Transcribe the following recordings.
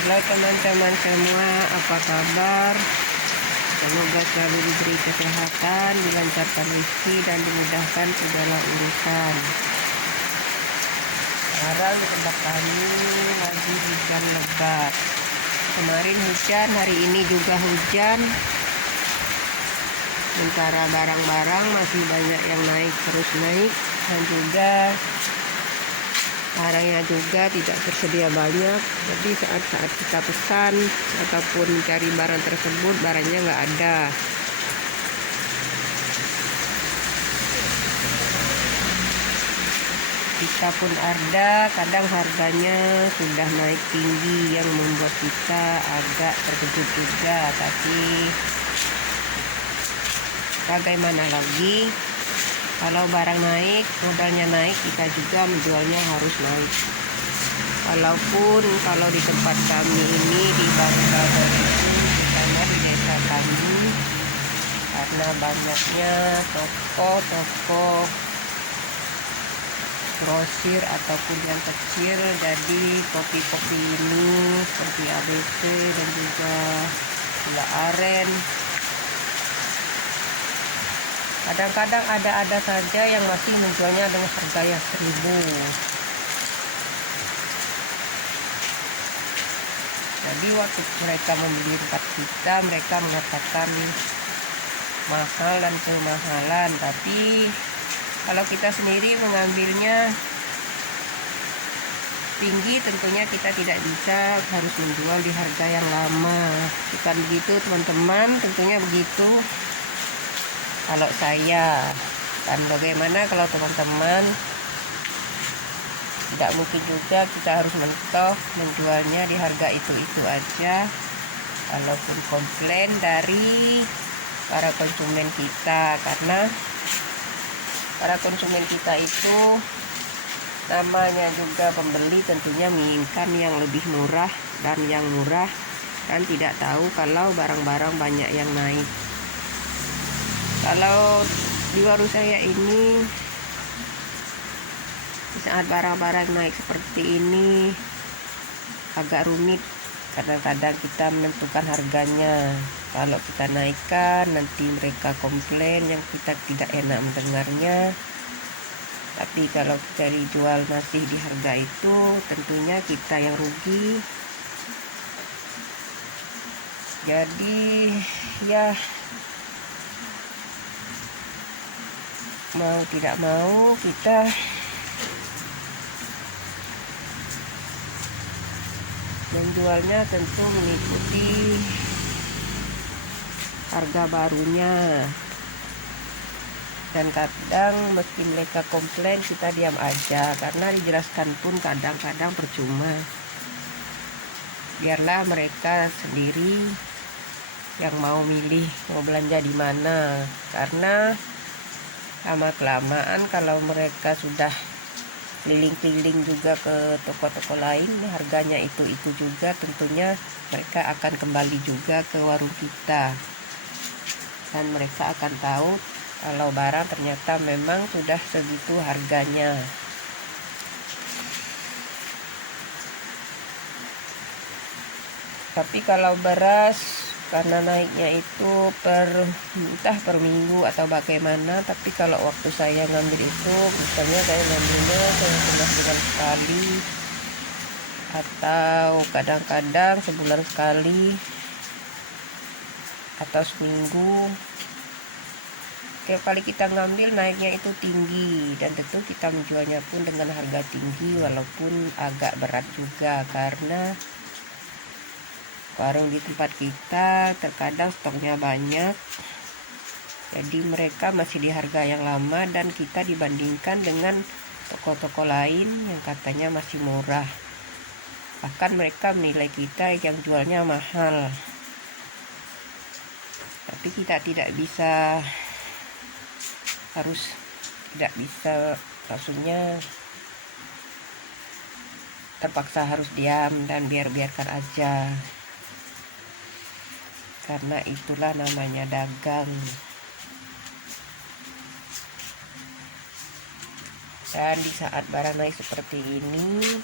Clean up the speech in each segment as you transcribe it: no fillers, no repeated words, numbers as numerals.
Halo teman-teman semua, apa kabar? Semoga selalu diberi kesehatan, dilancarkan rezeki dan dimudahkan segala urusan. Sekarang di tempat kami lagi hujan lebat. Kemarin hujan, hari ini juga hujan. Sementara barang-barang masih banyak yang naik, terus naik, dan juga barangnya juga tidak tersedia banyak. Jadi saat-saat kita pesan ataupun cari barang tersebut, barangnya nggak ada. Kita pun ada, kadang harganya sudah naik tinggi yang membuat kita agak terkejut juga. Tapi bagaimana lagi? Kalau barang naik, modalnya naik, kita juga menjualnya harus naik. Walaupun kalau di tempat kami ini di Bangka karena di desa kami, karena banyaknya toko-toko grosir ataupun yang kecil, jadi kopi-kopi ini seperti ABC dan juga gula aren kadang-kadang ada saja yang masih menjualnya dengan harga yang 1.000. Jadi waktu mereka membeli tempat kita, mereka mengatakan mahal dan kemahalan. Tapi kalau kita sendiri mengambilnya tinggi, tentunya kita tidak bisa harus menjual di harga yang lama. Bukan begitu teman-teman, tentunya begitu kalau saya. Dan bagaimana kalau teman-teman? Tidak mungkin juga kita harus mentok menjualnya di harga itu aja, walaupun komplain dari para konsumen kita. Karena para konsumen kita itu namanya juga pembeli, tentunya menginginkan yang lebih murah dan yang murah, dan tidak tahu kalau barang-barang banyak yang naik. Kalau di warung saya ini, saat barang-barang naik seperti ini agak rumit. Kadang-kadang kita menentukan harganya. Kalau kita naikkan, nanti mereka komplain yang kita tidak enak mendengarnya. Tapi kalau kita dijual masih di harga itu, tentunya kita yang rugi. Jadi ya, mau tidak mau kita menjualnya tentu mengikuti harga barunya. Dan kadang meski mereka komplain, kita diam aja, karena dijelaskan pun kadang-kadang percuma. Biarlah mereka sendiri yang mau milih mau belanja di mana. Karena lama-kelamaan kalau mereka sudah keliling-keliling juga ke toko-toko lain, harganya itu juga, tentunya mereka akan kembali juga ke warung kita, dan mereka akan tahu kalau barang ternyata memang sudah segitu harganya. Tapi kalau beras, karena naiknya itu entah per minggu atau bagaimana. Tapi kalau waktu saya ngambil itu, misalnya saya ngambilnya sebulan sekali, atau kadang-kadang sebulan sekali, atau seminggu. Setiap kali kita ngambil, naiknya itu tinggi, dan tentu kita menjualnya pun dengan harga tinggi, walaupun agak berat juga. Karena warung di tempat kita terkadang stoknya banyak, jadi mereka masih di harga yang lama, dan kita dibandingkan dengan toko-toko lain yang katanya masih murah. Bahkan mereka menilai kita yang jualnya mahal. Tapi kita tidak bisa, maksudnya terpaksa harus diam dan biarkan aja. Karena itulah namanya dagang. Dan di saat barang naik seperti ini,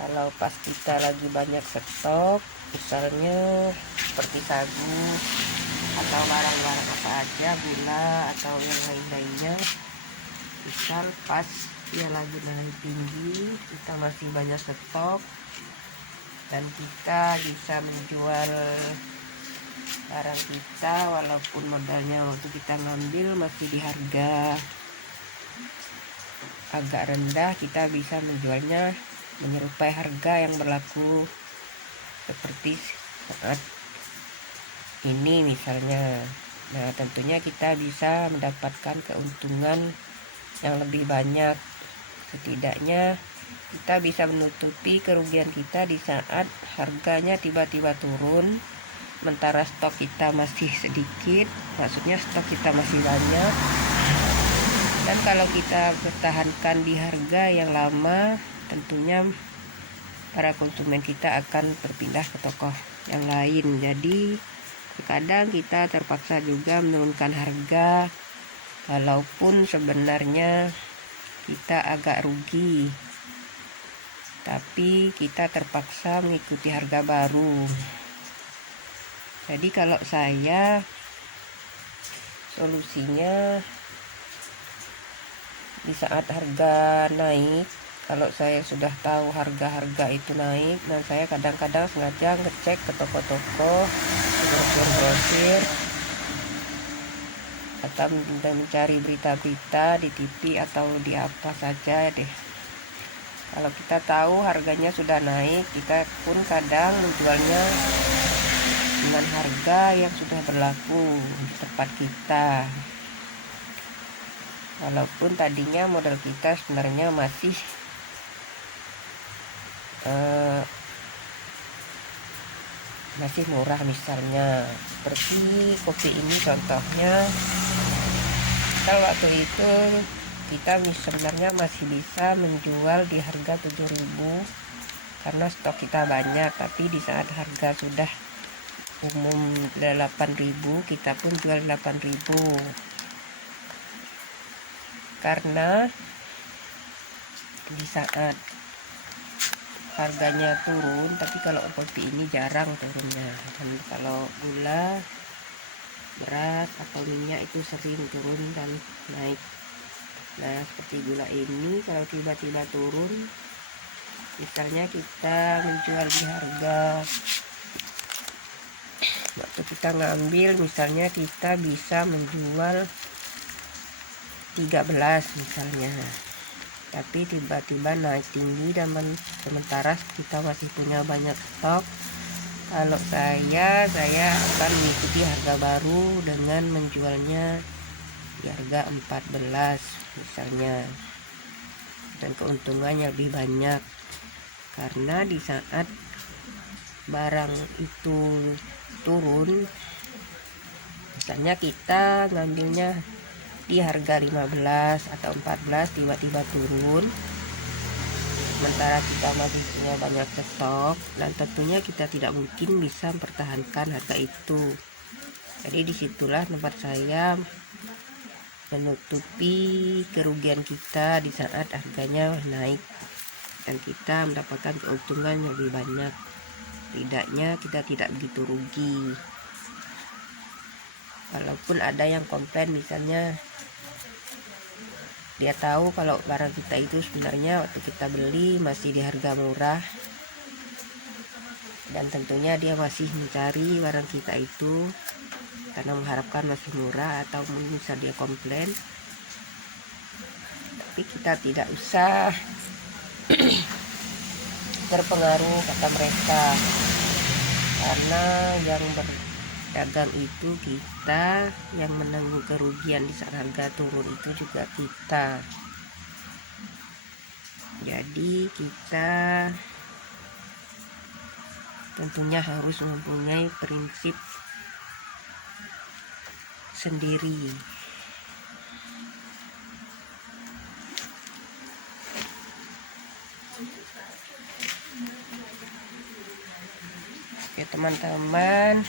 Kalau pas kita lagi banyak stok, misalnya seperti sagu atau barang-barang apa aja, gula atau yang lain-lainnya, misal pas dia lagi naik tinggi, kita masih banyak stok dan kita bisa menjual barang kita walaupun modalnya waktu kita ngambil masih di harga agak rendah, kita bisa menjualnya menyerupai harga yang berlaku seperti saat ini misalnya. Nah, tentunya kita bisa mendapatkan keuntungan yang lebih banyak. Setidaknya kita bisa menutupi kerugian kita di saat harganya tiba-tiba turun, sementara stok kita masih sedikit, maksudnya stok kita masih banyak. Dan kalau kita bertahankan di harga yang lama, tentunya para konsumen kita akan berpindah ke toko yang lain. Jadi kadang kita terpaksa juga menurunkan harga walaupun sebenarnya kita agak rugi, tapi kita terpaksa mengikuti harga baru. Jadi kalau saya, solusinya di saat harga naik, kalau saya sudah tahu harga-harga itu naik, dan saya kadang-kadang sengaja ngecek ke toko-toko, grosir-grosir, atau mencari berita-berita di TV atau di apa saja deh. Kalau kita tahu harganya sudah naik, kita pun kadang menjualnya dengan harga yang sudah berlaku di tempat kita. Walaupun tadinya modal kita sebenarnya masih murah, misalnya seperti kopi ini contohnya. Kalau waktu itu kita sebenarnya masih bisa menjual di harga 7.000 karena stok kita banyak, tapi di saat harga sudah umum 8.000, kita pun jual 8.000 karena di saat harganya turun. Tapi kalau kopi ini jarang turunnya, dan kalau gula, beras atau minyak itu sering turun dan naik. Nah, seperti gula ini kalau tiba-tiba turun, misalnya kita menjual di harga, waktu kita ngambil misalnya kita bisa menjual 13 misalnya, tapi tiba-tiba naik tinggi dan sementara kita masih punya banyak stok. Kalau saya akan mengikuti harga baru dengan menjualnya di harga 14 misalnya, dan keuntungannya lebih banyak karena di saat barang itu turun, misalnya kita ngambilnya di harga 15 atau 14, tiba-tiba turun, sementara kita masih punya banyak stok, dan tentunya kita tidak mungkin bisa mempertahankan harga itu. Jadi disitulah tempat saya menutupi kerugian kita di saat harganya naik dan kita mendapatkan keuntungan yang lebih banyak. Tidaknya kita tidak begitu rugi. Walaupun ada yang komplain, misalnya dia tahu kalau barang kita itu sebenarnya waktu kita beli masih di harga murah, dan tentunya dia masih mencari barang kita itu karena mengharapkan masih murah, atau bisa dia komplain. Tapi kita tidak usah terpengaruh kata mereka, karena yang berdagang itu kita, yang menanggung kerugian di saat harga turun itu juga kita. Jadi kita tentunya harus mempunyai prinsip sendiri. Oke teman-teman,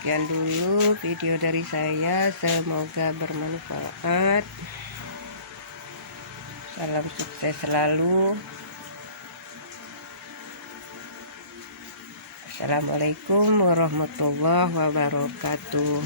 sekian dulu video dari saya, semoga bermanfaat. Salam sukses selalu. Assalamualaikum warahmatullahi wabarakatuh.